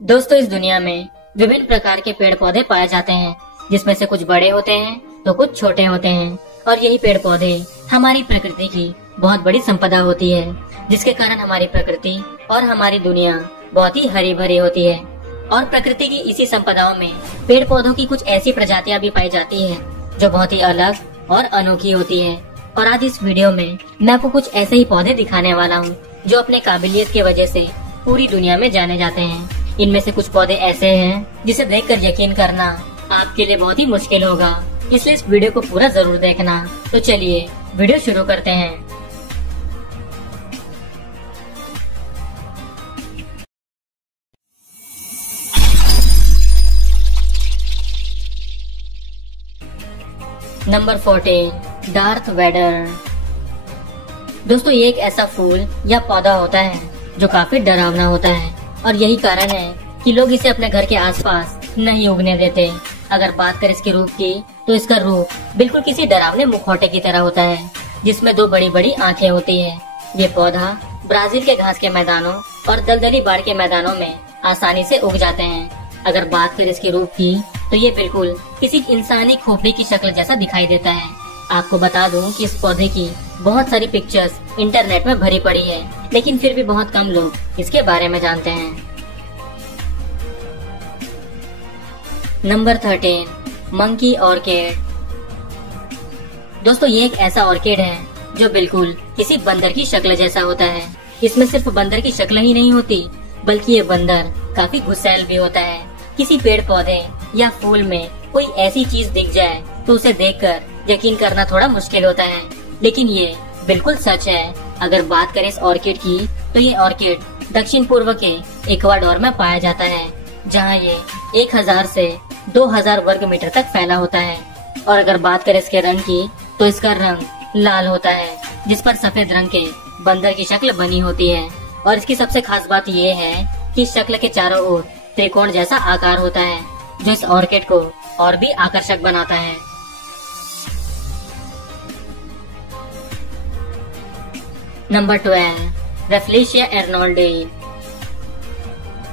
दोस्तों, इस दुनिया में विभिन्न प्रकार के पेड़ पौधे पाए जाते हैं, जिसमें से कुछ बड़े होते हैं तो कुछ छोटे होते हैं। और यही पेड़ पौधे हमारी प्रकृति की बहुत बड़ी संपदा होती है, जिसके कारण हमारी प्रकृति और हमारी दुनिया बहुत ही हरी भरी होती है। और प्रकृति की इसी संपदाओं में पेड़ पौधों की कुछ ऐसी प्रजातियां भी पाई जाती है जो बहुत ही अलग और अनोखी होती है। और आज इस वीडियो में मैं आपको कुछ ऐसे ही पौधे दिखाने वाला हूँ जो अपने काबिलियत की वजह से पूरी दुनिया में जाने जाते हैं। इनमें से कुछ पौधे ऐसे हैं जिसे देखकर यकीन करना आपके लिए बहुत ही मुश्किल होगा, इसलिए इस वीडियो को पूरा जरूर देखना। तो चलिए वीडियो शुरू करते हैं। Number 14, Darth Vader. दोस्तों, ये एक ऐसा फूल या पौधा होता है जो काफी डरावना होता है, और यही कारण है कि लोग इसे अपने घर के आसपास नहीं उगने देते। अगर बात करें इसके रूप की, तो इसका रूप बिल्कुल किसी डरावने मुखौटे की तरह होता है, जिसमें दो बड़ी बड़ी आंखें होती है। ये पौधा ब्राजील के घास के मैदानों और दलदली बाढ़ के मैदानों में आसानी से उग जाते हैं। अगर बात करें इसके रूप की, तो ये बिल्कुल किसी इंसानी खोपड़ी की शक्ल जैसा दिखाई देता है। आपको बता दूं कि इस पौधे की बहुत सारी पिक्चर्स इंटरनेट में भरी पड़ी है, लेकिन फिर भी बहुत कम लोग इसके बारे में जानते हैं। Number 13, monkey orchid. दोस्तों, ये एक ऐसा ऑर्किड है जो बिल्कुल किसी बंदर की शक्ल जैसा होता है। इसमें सिर्फ बंदर की शक्ल ही नहीं होती, बल्कि ये बंदर काफी गुस्सैल भी होता है। किसी पेड़ पौधे या फूल में कोई ऐसी चीज दिख जाए तो उसे देखकर यकीन करना थोड़ा मुश्किल होता है, लेकिन ये बिल्कुल सच है। अगर बात करें इस ऑर्किड की, तो ये ऑर्किड दक्षिण पूर्व के इक्वाडोर में पाया जाता है, जहाँ ये 1000 से 2000 वर्ग मीटर तक फैला होता है। और अगर बात करें इसके रंग की, तो इसका रंग लाल होता है, जिस पर सफेद रंग के बंदर की शक्ल बनी होती है। और इसकी सबसे खास बात ये है कि इस शक्ल के चारों ओर त्रिकोण जैसा आकार होता है, जो इस ऑर्किड को और भी आकर्षक बनाता है। Number 12, Rafflesia arnoldii.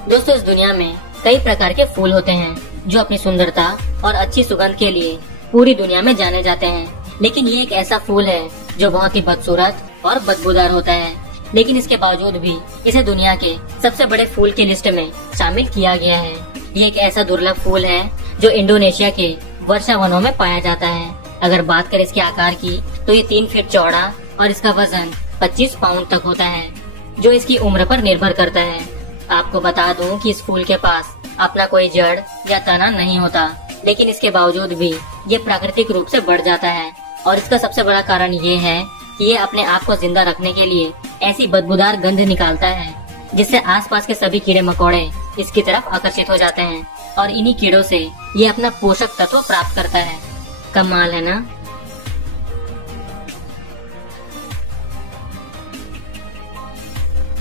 दोस्तों, इस दुनिया में कई प्रकार के फूल होते हैं जो अपनी सुंदरता और अच्छी सुगंध के लिए पूरी दुनिया में जाने जाते हैं, लेकिन ये एक ऐसा फूल है जो बहुत ही बदसूरत और बदबूदार होता है। लेकिन इसके बावजूद भी इसे दुनिया के सबसे बड़े फूल की लिस्ट में शामिल किया गया है। ये एक ऐसा दुर्लभ फूल है जो इंडोनेशिया के वर्षा वनों में पाया जाता है। अगर बात करें इसके आकार की, तो ये 3 फीट चौड़ा और इसका वजन 25 पाउंड तक होता है, जो इसकी उम्र पर निर्भर करता है। आपको बता दूं कि इस फूल के पास अपना कोई जड़ या तना नहीं होता, लेकिन इसके बावजूद भी ये प्राकृतिक रूप से बढ़ जाता है। और इसका सबसे बड़ा कारण ये है कि ये अपने आप को जिंदा रखने के लिए ऐसी बदबूदार गंध निकालता है, जिससे आसपास के सभी कीड़े मकोड़े इसकी तरफ आकर्षित हो जाते हैं, और इन्हीं कीड़ों से ये अपना पोषक तत्व प्राप्त करता है। कमाल है ना।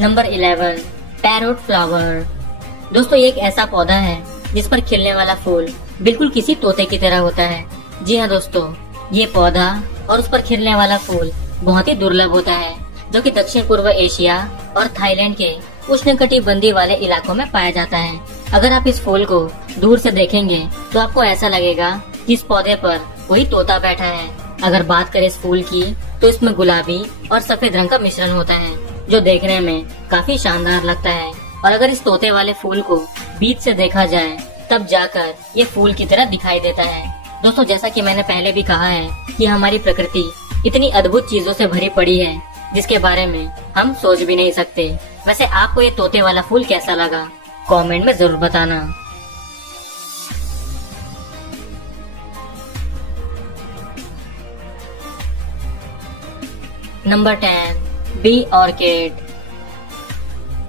Number 11, parrot flower. दोस्तों, ये एक ऐसा पौधा है जिस पर खिलने वाला फूल बिल्कुल किसी तोते की तरह होता है। जी हाँ दोस्तों, ये पौधा और उस पर खिलने वाला फूल बहुत ही दुर्लभ होता है, जो कि दक्षिण पूर्व एशिया और थाईलैंड के उष्णकटिबंधीय वाले इलाकों में पाया जाता है। अगर आप इस फूल को दूर से देखेंगे तो आपको ऐसा लगेगा कि इस पौधे पर कोई तोता बैठा है। अगर बात करें इस फूल की, तो इसमें गुलाबी और सफेद रंग का मिश्रण होता है, जो देखने में काफी शानदार लगता है। और अगर इस तोते वाले फूल को बीच से देखा जाए, तब जाकर ये फूल की तरह दिखाई देता है। दोस्तों, जैसा कि मैंने पहले भी कहा है कि हमारी प्रकृति इतनी अद्भुत चीजों से भरी पड़ी है, जिसके बारे में हम सोच भी नहीं सकते। वैसे आपको ये तोते वाला फूल कैसा लगा, कमेंट में जरूर बताना। Number 10, bee orchid.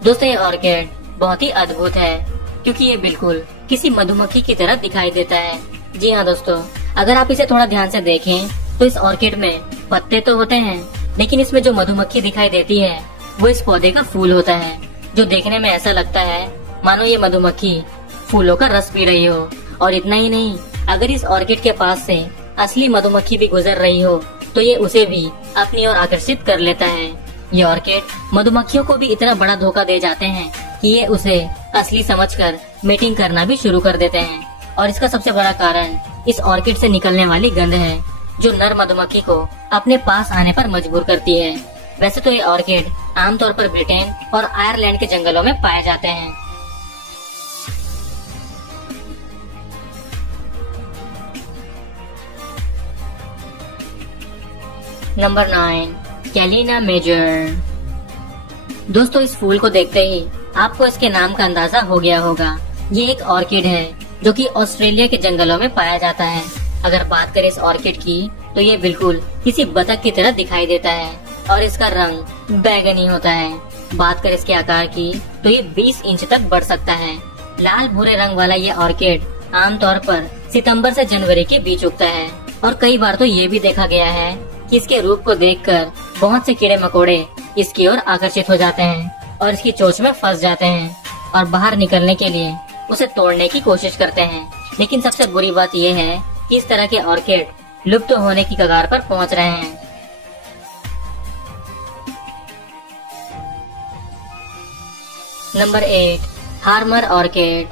दोस्तों, ये ऑर्किड बहुत ही अद्भुत है, क्योंकि ये बिल्कुल किसी मधुमक्खी की तरह दिखाई देता है। जी हाँ दोस्तों, अगर आप इसे थोड़ा ध्यान से देखें, तो इस ऑर्किड में पत्ते तो होते हैं, लेकिन इसमें जो मधुमक्खी दिखाई देती है वो इस पौधे का फूल होता है, जो देखने में ऐसा लगता है मानो ये मधुमक्खी फूलों का रस पी रही हो। और इतना ही नहीं, अगर इस ऑर्किड के पास से असली मधुमक्खी भी गुजर रही हो, तो ये उसे भी अपनी ओर आकर्षित कर लेता है। ये ऑर्किड मधुमक्खियों को भी इतना बड़ा धोखा दे जाते हैं कि ये उसे असली समझकर मीटिंग करना भी शुरू कर देते हैं। और इसका सबसे बड़ा कारण इस ऑर्किड से निकलने वाली गंध है, जो नर मधुमक्खी को अपने पास आने पर मजबूर करती है। वैसे तो ये ऑर्किड आमतौर पर ब्रिटेन और आयरलैंड के जंगलों में पाए जाते हैं। Number 9, कैलिना major. दोस्तों, इस फूल को देखते ही आपको इसके नाम का अंदाजा हो गया होगा। ये एक ऑर्किड है जो कि ऑस्ट्रेलिया के जंगलों में पाया जाता है। अगर बात करें इस ऑर्किड की तो ये बिल्कुल किसी बतख की तरह दिखाई देता है और इसका रंग बैगनी होता है। बात करें इसके आकार की तो ये 20 इंच तक बढ़ सकता है। लाल भूरे रंग वाला ये ऑर्किड आमतौर पर सितंबर से जनवरी के बीच उगता है और कई बार तो ये भी देखा गया है कि इसके रूप को देखकर बहुत से कीड़े मकोड़े इसकी ओर आकर्षित हो जाते हैं और इसकी चोंच में फंस जाते हैं और बाहर निकलने के लिए उसे तोड़ने की कोशिश करते हैं। लेकिन सबसे बुरी बात यह है कि इस तरह के ऑर्किड लुप्त होने की कगार पर पहुंच रहे हैं। Number 8, Harmer orchid.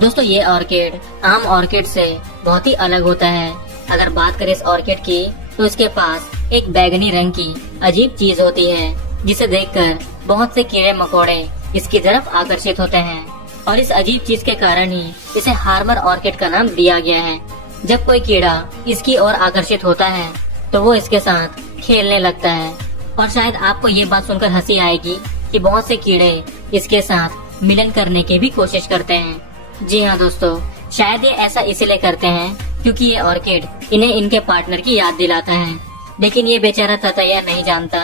दोस्तों, ये ऑर्किड आम ऑर्किड से बहुत ही अलग होता है। अगर बात करें इस ऑर्किड की तो इसके पास एक बैगनी रंग की अजीब चीज होती है, जिसे देखकर बहुत से कीड़े मकोड़े इसकी तरफ आकर्षित होते हैं और इस अजीब चीज के कारण ही इसे हार्मर ऑर्किड का नाम दिया गया है। जब कोई कीड़ा इसकी ओर आकर्षित होता है तो वो इसके साथ खेलने लगता है। और शायद आपको ये बात सुनकर हंसी आएगी कि बहुत से कीड़े इसके साथ मिलन करने की भी कोशिश करते हैं। जी हाँ दोस्तों, शायद ये ऐसा इसीलिए करते हैं क्योंकि ये ऑर्किड इन्हें इनके पार्टनर की याद दिलाता है। लेकिन ये बेचारा तथा यह नहीं जानता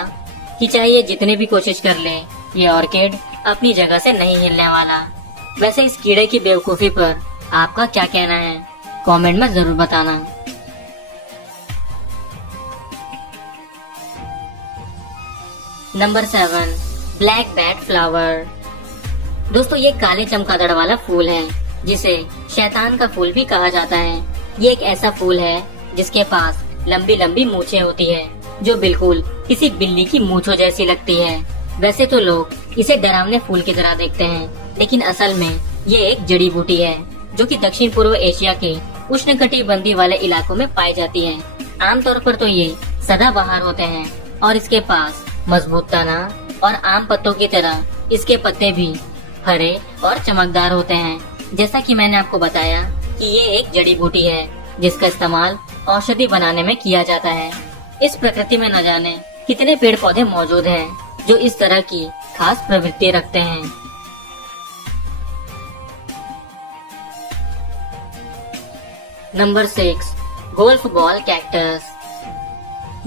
कि चाहे ये जितने भी कोशिश कर ले, ये ऑर्किड अपनी जगह से नहीं हिलने वाला। वैसे इस कीड़े की बेवकूफी पर आपका क्या कहना है, कमेंट में जरूर बताना। Number 7, black bat flower. दोस्तों, ये काले चमगादड़ वाला फूल है जिसे शैतान का फूल भी कहा जाता है। ये एक ऐसा फूल है जिसके पास लंबी लंबी मूछें होती है जो बिल्कुल किसी बिल्ली की मूछों जैसी लगती है। वैसे तो लोग इसे डरावने फूल की तरह देखते हैं, लेकिन असल में ये एक जड़ी बूटी है जो कि दक्षिण पूर्व एशिया के उष्णकटिबंधीय वाले इलाकों में पाई जाती है। आमतौर पर तो ये सदाबहार होते हैं और इसके पास मजबूत तना और आम पत्तों की तरह इसके पत्ते भी हरे और चमकदार होते हैं। जैसा कि मैंने आपको बताया कि ये एक जड़ी बूटी है जिसका इस्तेमाल औषधि बनाने में किया जाता है। इस प्रकृति में न जाने कितने पेड़ पौधे मौजूद हैं जो इस तरह की खास प्रवृत्ति रखते हैं। Number 6, golf ball cactus.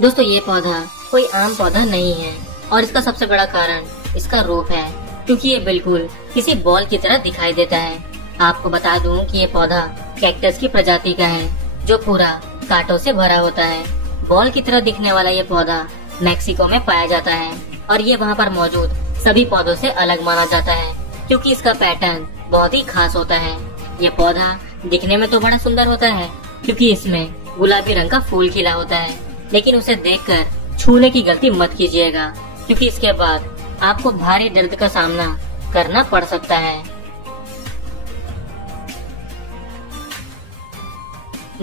दोस्तों, ये पौधा कोई आम पौधा नहीं है और इसका सबसे बड़ा कारण इसका रूप है, क्योंकि ये बिल्कुल किसी बॉल की तरह दिखाई देता है। आपको बता दूं कि ये पौधा कैक्टस की प्रजाति का है जो पूरा कांटों से भरा होता है। बॉल की तरह दिखने वाला ये पौधा मैक्सिको में पाया जाता है और ये वहाँ पर मौजूद सभी पौधों से अलग माना जाता है क्योंकि इसका पैटर्न बहुत ही खास होता है। ये पौधा दिखने में तो बड़ा सुंदर होता है क्योंकि इसमें गुलाबी रंग का फूल खिला होता है, लेकिन उसे देखकर छूने की गलती मत कीजिएगा क्योंकि इसके बाद आपको भारी दर्द का सामना करना पड़ सकता है।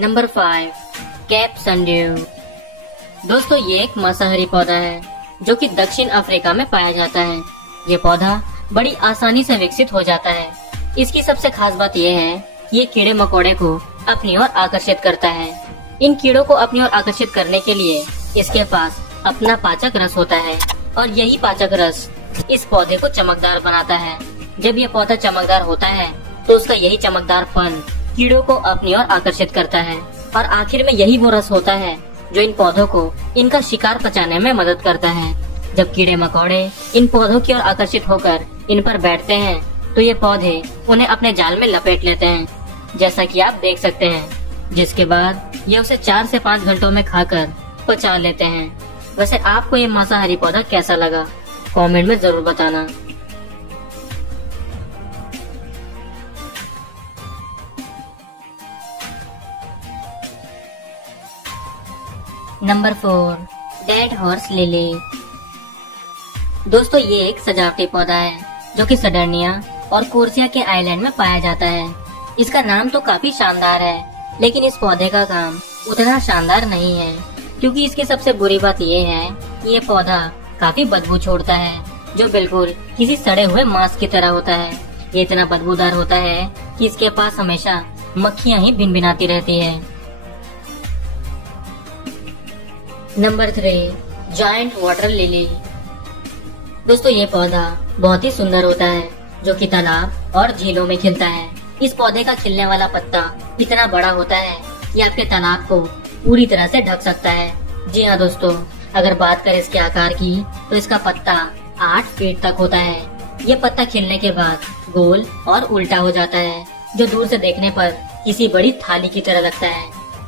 Number 5, cap sundew. दोस्तों, ये एक मांसाहारी पौधा है जो कि दक्षिण अफ्रीका में पाया जाता है। ये पौधा बड़ी आसानी से विकसित हो जाता है। इसकी सबसे खास बात यह है कि ये कीड़े मकोड़े को अपनी ओर आकर्षित करता है। इन कीड़ों को अपनी ओर आकर्षित करने के लिए इसके पास अपना पाचक रस होता है और यही पाचक रस इस पौधे को चमकदार बनाता है। जब यह पौधा चमकदार होता है तो उसका यही चमकदारपन कीड़ों को अपनी ओर आकर्षित करता है और आखिर में यही वो रस होता है जो इन पौधों को इनका शिकार पचाने में मदद करता है। जब कीड़े मकोड़े इन पौधों की ओर आकर्षित होकर इन पर बैठते हैं तो ये पौधे उन्हें अपने जाल में लपेट लेते हैं, जैसा कि आप देख सकते हैं, जिसके बाद ये उसे 4 से 5 घंटों में खाकर पचा लेते हैं। वैसे आपको ये मांसाहारी पौधा कैसा लगा, कमेंट में जरूर बताना। Number 4, dead horse lily. दोस्तों, ये एक सजावटी पौधा है जो कि सडर्निया और कोर्सिया के आइलैंड में पाया जाता है। इसका नाम तो काफी शानदार है, लेकिन इस पौधे का काम उतना शानदार नहीं है, क्योंकि इसकी सबसे बुरी बात ये है कि ये पौधा काफी बदबू छोड़ता है, जो बिल्कुल किसी सड़े हुए मांस की तरह होता है। ये इतना बदबूदार होता है कि इसके पास हमेशा मक्खियां ही भिनभिनाती रहती है। Number 3, giant water lily. दोस्तों, ये पौधा बहुत ही सुंदर होता है, जो कि तालाब और झीलों में खिलता है। इस पौधे का खिलने वाला पत्ता इतना बड़ा होता है कि आपके तालाब को पूरी तरह से ढक सकता है। जी हाँ दोस्तों, अगर बात करें इसके आकार की, तो इसका पत्ता 8 फीट तक होता है। ये पत्ता खिलने के बाद गोल और उल्टा हो जाता है, जो दूर से देखने पर किसी बड़ी थाली की तरह लगता है।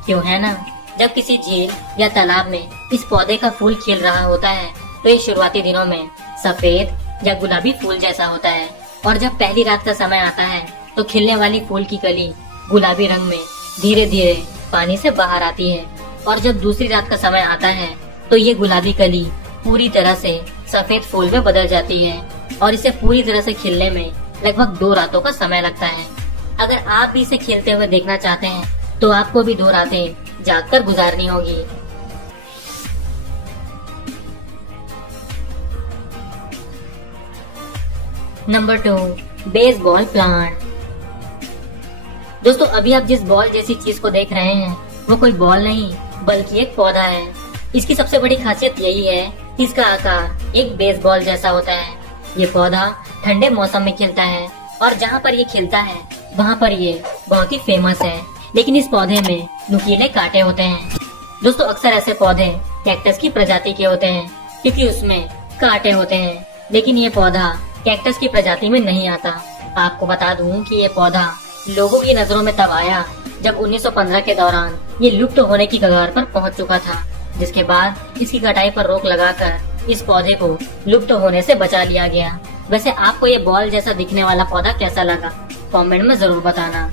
क्यों है ना? जब किसी झील या तालाब में इस पौधे का फूल खिल रहा होता है, तो ये शुरुआती दिनों में सफेद या गुलाबी फूल जैसा होता है, और जब पहली रात का समय आता है, तो खिलने वाली फूल की कली गुलाबी रंग में धीरे धीरे पानी से बाहर आती है, और जब दूसरी रात का समय आता है, तो ये गुलाबी कली पूरी तरह से सफेद फूल में बदल जाती है, और इसे पूरी तरह से खिलने में लगभग 2 रातों का समय लगता है। अगर आप भी इसे खिलते हुए देखना चाहते हैं, तो आपको भी 2 रातें जागकर गुजारनी होगी। Number 2, baseball plant. दोस्तों, अभी आप जिस बॉल जैसी चीज को देख रहे हैं, वो कोई बॉल नहीं बल्कि एक पौधा है। इसकी सबसे बड़ी खासियत यही है कि इसका आकार एक बेसबॉल जैसा होता है। ये पौधा ठंडे मौसम में खिलता है, और जहाँ पर ये खिलता है वहाँ पर ये बहुत ही फेमस है। लेकिन इस पौधे में नुकीले कांटे होते हैं। दोस्तों, अक्सर ऐसे पौधे कैक्टस की प्रजाति के होते हैं, क्योंकि उसमें कांटे होते हैं, लेकिन ये पौधा कैक्टस की प्रजाति में नहीं आता। आपको बता दूं कि ये पौधा लोगों की नजरों में तब आया जब 1915 के दौरान ये लुप्त होने की कगार पर पहुंच चुका था, जिसके बाद इसकी कटाई पर रोक लगाकर इस पौधे को लुप्त होने से बचा लिया गया। वैसे आपको ये बॉल जैसा दिखने वाला पौधा कैसा लगा, कमेंट में जरूर बताना।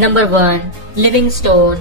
Number 1, Livingstone.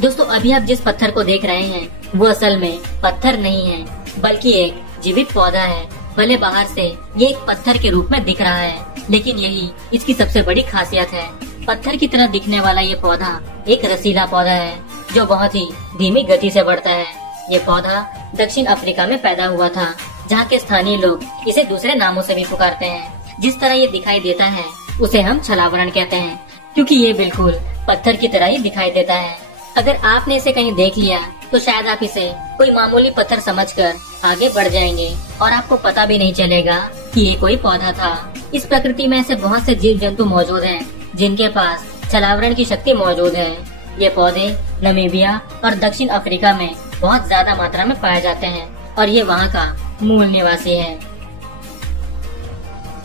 दोस्तों, अभी आप जिस पत्थर को देख रहे हैं, वो असल में पत्थर नहीं है, बल्कि एक जीवित पौधा है। भले बाहर से ये एक पत्थर के रूप में दिख रहा है, लेकिन यही इसकी सबसे बड़ी खासियत है। पत्थर की तरह दिखने वाला ये पौधा एक रसीला पौधा है, जो बहुत ही धीमी गति से बढ़ता है। ये पौधा दक्षिण अफ्रीका में पैदा हुआ था, जहाँ के स्थानीय लोग इसे दूसरे नामों से भी पुकारते हैं। जिस तरह ये दिखाई देता है, उसे हम छलावरण कहते हैं, क्योंकि ये बिल्कुल पत्थर की तरह ही दिखाई देता है। अगर आपने इसे कहीं देख लिया, तो शायद आप इसे कोई मामूली पत्थर समझकर आगे बढ़ जाएंगे, और आपको पता भी नहीं चलेगा कि ये कोई पौधा था। इस प्रकृति में ऐसे बहुत से जीव जंतु मौजूद हैं, जिनके पास छलावरण की शक्ति मौजूद है। ये पौधे नामीबिया और दक्षिण अफ्रीका में बहुत ज्यादा मात्रा में पाए जाते हैं, और ये वहाँ का मूल निवासी है।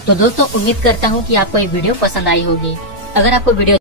तो दोस्तों, उम्मीद करता हूँ कि आपको ये वीडियो पसंद आई होगी। अगर आपको वीडियो